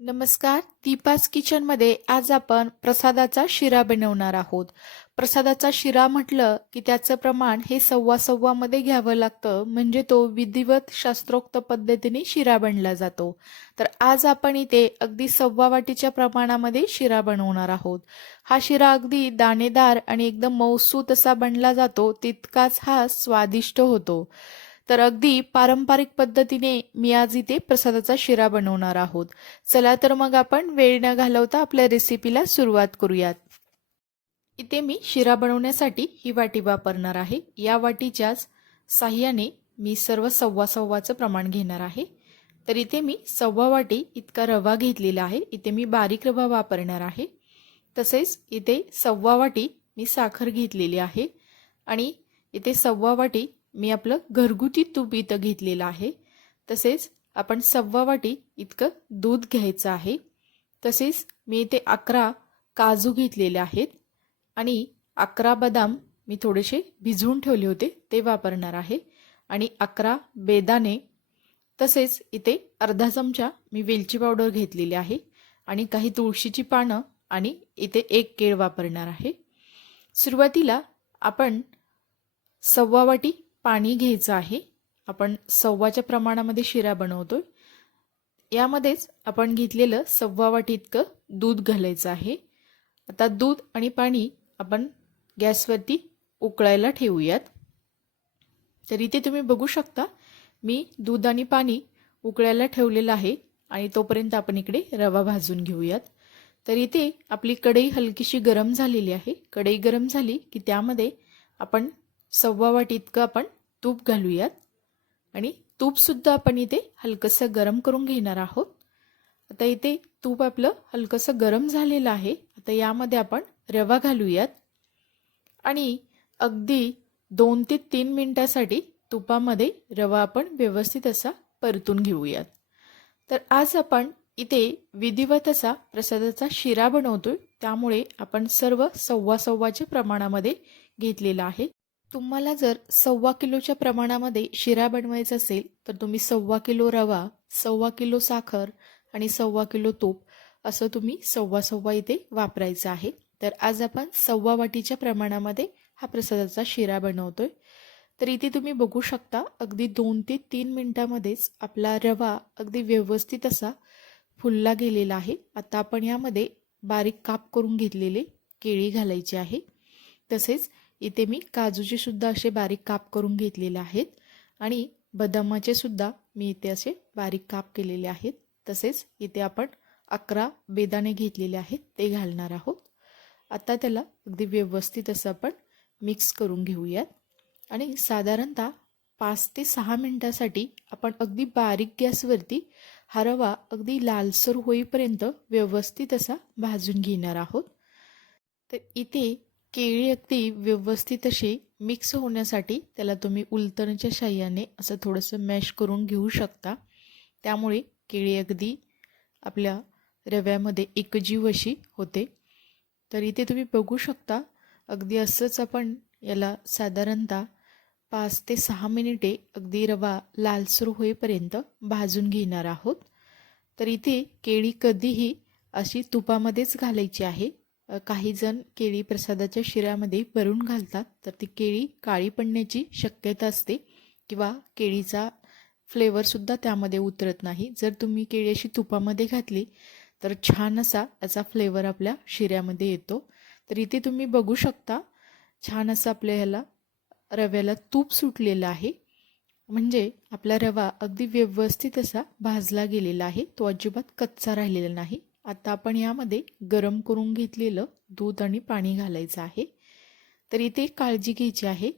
नमस्कार. दीपास किचनमध्ये आज आपण प्रसादाचा शिरा बनवणार आहोत. प्रसादाचा शिरा म्हटलं की त्याचं प्रमाण हे सव्वा सव्वामध्ये घ्यावं लागतं. म्हणजे तो विधिवत शास्त्रोक्त पद्धतीने शिरा बनला जातो. तर आज आपण इथे अगदी सव्वा वाटीच्या प्रमाणामध्ये शिरा बनवणार आहोत. हा शिरा अगदी दाणेदार आणि एकदम मौसूत असा बनला जातो. तितकाच हा स्वादिष्ट होतो. तर अगदी पारंपरिक पद्धतीने मी आज इथे प्रसादाचा शिरा बनवणार आहोत. चला तर मग आपण वेळ न घालवता आपल्या रेसिपीला सुरुवात करूयात. इथे मी शिरा बनवण्यासाठी ही वाटी वापरणार आहे. या वाटीच्याच साह्याने मी सर्व सव्वा सव्वाचं प्रमाण घेणार आहे. तर इथे मी सव्वा वाटी इतका रवा घेतलेला आहे. इथे मी बारीक रवा वापरणार आहे. तसेच इथे सव्वा वाटी मी साखर घेतलेली आहे. आणि इथे सव्वा वाटी मी आपलं घरगुती तूप इथं घेतलेलं आहे. तसेच आपण सव्वा वाटी इतकं दूध घ्यायचं आहे. तसेच मी इथे अकरा काजू घेतलेले आहेत. आणि अकरा बदाम मी थोडेसे भिजवून ठेवले होते ते वापरणार आहे. आणि अकरा बेदाणे तसेच इथे अर्धा चमचा मी वेलची पावडर घेतलेली आहे. आणि काही तुळशीची पानं आणि इथे एक केळ वापरणार आहे. सुरुवातीला आपण सव्वा वाटी पाणी घ्यायचं आहे. आपण सव्वाच्या प्रमाणामध्ये शिरा बनवतो यामध्येच आपण घेतलेलं सव्वा वाटी इतकं दूध घालायचं आहे. आता दूध आणि पाणी आपण गॅसवरती उकळायला ठेवूयात. तर इथे तुम्ही बघू शकता. मी दूध आणि पाणी उकळायला ठेवलेलं आहे आणि तोपर्यंत आपण इकडे रवा भाजून घेऊयात. तर इथे आपली कढई हलकीशी गरम झालेली आहे. कढई गरम झाली की त्यामध्ये आपण सव्वा वाटी इतकं आपण तूप घालूयात. आणि तूपसुद्धा आपण इथे हलकंसं गरम करून घेणार आहोत. आता इथे तूप आपलं हलकंसं गरम झालेलं आहे. आता यामध्ये आपण रवा घालूयात. आणि अगदी दोन ते तीन मिनटासाठी तुपामध्ये रवा आपण व्यवस्थित असा परतून घेऊयात. तर आज आपण इथे विधिवत असा प्रसादाचा शिरा बनवतोय. त्यामुळे आपण सर्व सव्वा सव्वाच्या प्रमाणामध्ये घेतलेला आहे. तुम्हाला जर सव्वा किलोच्या प्रमाणामध्ये शिरा बनवायचा असेल तर तुम्ही सव्वा किलो रवा सव्वा किलो साखर आणि सव्वा किलो तूप असं तुम्ही सव्वा सव्वा इथे वापरायचं आहे. तर आज आपण सव्वा वाटीच्या प्रमाणामध्ये हा प्रसादाचा शिरा बनवतोय. तर इथे तुम्ही बघू शकता अगदी दोन ते तीन मिनटामध्येच आपला रवा अगदी व्यवस्थित असा फुलला गेलेला आहे. आता आपण यामध्ये बारीक काप करून घेतलेले केळी घालायची आहे. तसेच इथे मी काजूचे सुद्धा असे बारीक काप करून घेतलेले आहेत. आणि बदामाचे सुद्धा मी इथे असे बारीक काप केलेले आहेत. तसेच इथे आपण अकरा बेदाणे घेतलेले आहेत ते घालणार आहोत. आता त्याला अगदी व्यवस्थित असं आपण मिक्स करून घेऊयात. आणि साधारणतः पाच ते सहा मिनटासाठी आपण अगदी बारीक गॅसवरती हा रवा अगदी लालसर होईपर्यंत व्यवस्थित असा भाजून घेणार आहोत. तर इथे केळी अगदी व्यवस्थित अशी मिक्स होण्यासाठी त्याला तुम्ही उलतणच्या साह्याने असं थोडंसं मॅश करून घेऊ शकता. त्यामुळे केळी अगदी आपल्या रव्यामध्ये एकजीव अशी होते. तर इथे तुम्ही बघू शकता अगदी असंच आपण याला साधारणतः पाच ते सहा मिनिटे अगदी रवा लालसर होईपर्यंत भाजून घेणार आहोत. तर इथे केळी कधीही अशी तुपामध्येच घालायची आहे. काही जण केळी प्रसादाच्या शिऱ्यामध्ये भरून घालतात. तर ती केळी काळी पडण्याची शक्यता असते किंवा केळीचा फ्लेवरसुद्धा त्यामध्ये उतरत नाही. जर तुम्ही केळी अशी तुपामध्ये घातली तर छान असा याचा फ्लेवर आपल्या शिऱ्यामध्ये येतो. तर इथे तुम्ही बघू शकता छान असं आपल्या ह्याला रव्याला तूप सुटलेलं आहे. म्हणजे आपला रवा अगदी व्यवस्थित असा भाजला गेलेला आहे. तो अजिबात कच्चा राहिलेला नाही. आता आपण यामध्ये गरम करून घेतलेलं दूध आणि पाणी घालायचं आहे. तर इथे काळजी घ्यायची आहे.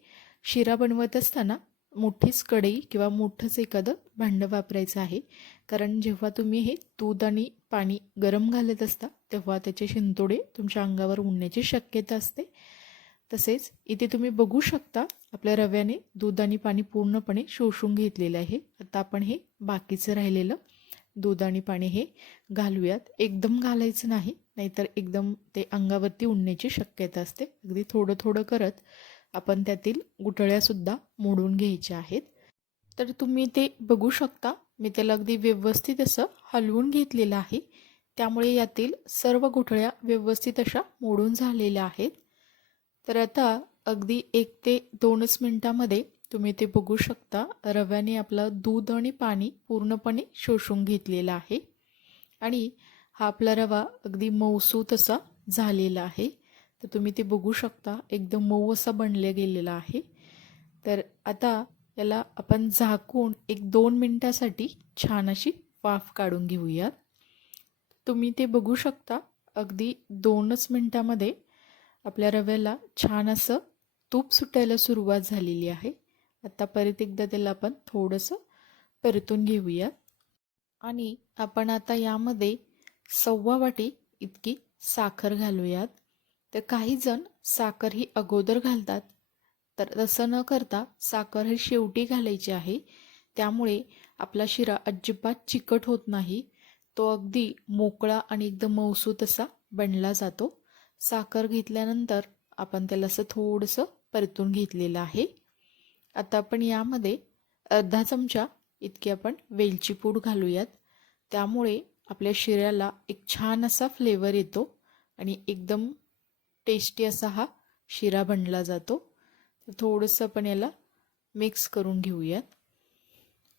शिरा बनवत असताना मोठीच कढई किंवा मोठंच एखादं भांडं वापरायचं आहे. कारण जेव्हा तुम्ही हे दूध आणि पाणी गरम घालत असता तेव्हा त्याचे शिंतोडे तुमच्या अंगावर उडण्याची शक्यता असते. तसेच इथे तुम्ही बघू शकता आपल्या रव्याने दूध आणि पाणी पूर्णपणे शोषून घेतलेलं आहे. आता आपण हे बाकीचं राहिलेलं दूध आणि पाणी हे घालूयात. एकदम घालायचं नाही नाहीतर एकदम ते अंगावरती उडण्याची शक्यता असते. अगदी थोडं थोडं करत आपण त्यातील गुठळ्यासुद्धा मोडून घ्यायच्या आहेत. तर तुम्ही ते बघू शकता. मी त्याला अगदी व्यवस्थित असं हलवून घेतलेलं आहे. त्यामुळे यातील सर्व गुठळ्या व्यवस्थित अशा मोडून झालेल्या आहेत. तर आता अगदी एक ते दोनच मिनटामध्ये तुम्ही ते बघू शकता. रव्याने आपलं दूध आणि पाणी पूर्णपणे शोषून घेतलेलं आहे. आणि हा आपला रवा अगदी मऊसूत असा झालेला आहे. तर तुम्ही ते बघू शकता. एकदम मऊ असा बनले गेलेला आहे. तर आता याला आपण झाकून एक दोन मिनटासाठी छान अशी वाफ काढून घेऊयात. तुम्ही ते बघू शकता. अगदी दोनच मिनटामध्ये आपल्या रव्याला छान असं तूप सुटायला सुरुवात झालेली आहे. आता परत एकदा त्याला आपण थोडंसं परतून घेऊयात आणि आपण आता यामध्ये सव्वा वाटी इतकी साखर घालूयात. तर काही जण साखर ही अगोदर घालतात. तर तसं न करता साखर ही शेवटी घालायची आहे. त्यामुळे आपला शिरा अजिबात चिकट होत नाही. तो अगदी मोकळा आणि एकदम मौसूत असा बनला जातो. साखर घेतल्यानंतर आपण त्याला असं थोडंसं परतून घेतलेलं आहे. आता आपण यामध्ये अर्धा चमचा इतकी आपण वेलची पूड घालूयात. त्यामुळे आपल्या शिऱ्याला एक छान असा फ्लेवर येतो आणि एकदम टेस्टी असा हा शिरा बनला जातो. तर थोडंसं आपण याला मिक्स करून घेऊयात.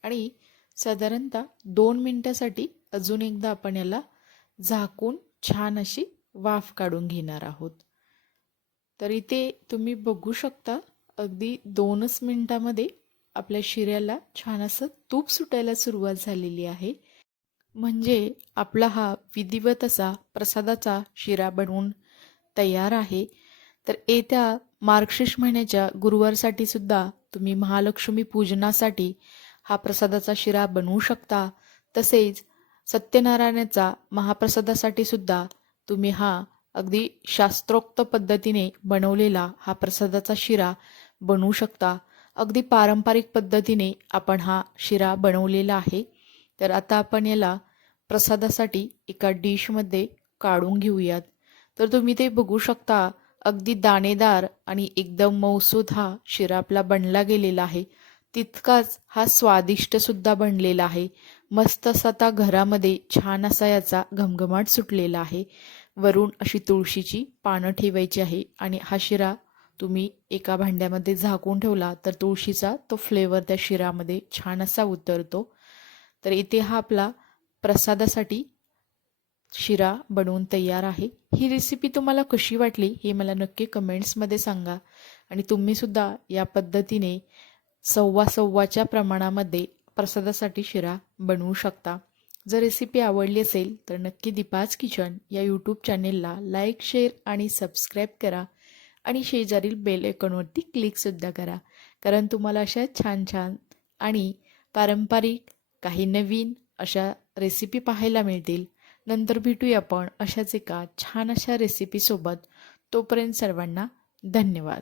आणि साधारणतः दोन मिनटासाठी अजून एकदा आपण याला झाकून छान अशी वाफ काढून घेणार आहोत. तर इथे तुम्ही बघू शकता अगदी दोनच मिनटामध्ये आपल्या शिऱ्याला छान असं तूप सुटायला सुरुवात झालेली आहे. म्हणजे आपला हा विधिवत असा प्रसादाचा शिरा बनवून तयार आहे. तर येत्या मार्गशीर्ष महिन्याच्या गुरुवारसाठी सुद्धा तुम्ही महालक्ष्मी पूजनासाठी हा प्रसादाचा शिरा बनवू शकता. तसेच सत्यनारायणाचा महाप्रसादासाठी सुद्धा तुम्ही हा अगदी शास्त्रोक्त पद्धतीने बनवलेला हा प्रसादाचा शिरा बनवू शकता. अगदी पारंपरिक पद्धतीने आपण हा शिरा बनवलेला आहे. तर आता आपण याला प्रसादासाठी एका डिशमध्ये काढून घेऊयात. तर तुम्ही ते बघू शकता अगदी दाणेदार आणि एकदम मौसूद हा शिरा आपला बनला गेलेला आहे. तितकाच हा स्वादिष्टसुद्धा बनलेला आहे. मस्त असा आता घरामध्ये छान असा याचा घमघमाट सुटलेला आहे. वरून अशी तुळशीची पानं ठेवायची आहे आणि हा शिरा तुम्ही एका भांड्यामध्ये झाकून ठेवला तर तुळशीचा तो फ्लेवर त्या शिरामध्ये छान असा उतरतो. तर इथे हा आपला प्रसादासाठी शिरा बनवून तयार आहे. ही रेसिपी तुम्हाला कशी वाटली हे मला नक्की कमेंट्समध्ये सांगा. आणि तुम्हीसुद्धा या पद्धतीने सव्वा सव्वाच्या प्रमाणामध्ये प्रसादासाठी शिरा बनवू शकता. जर रेसिपी आवडली असेल तर नक्की दीपाज किचन या यूट्यूब चॅनेलला लाईक शेअर आणि सबस्क्राईब करा. आणि शेजारील बेल एकॉनवरती क्लिकसुद्धा करा. कारण तुम्हाला अशा छान छान आणि पारंपरिक काही नवीन अशा रेसिपी पाहायला मिळतील. नंतर भेटूया आपण अशाच एका छान अशा रेसिपीसोबत तोपर्यंत सर्वांना धन्यवाद.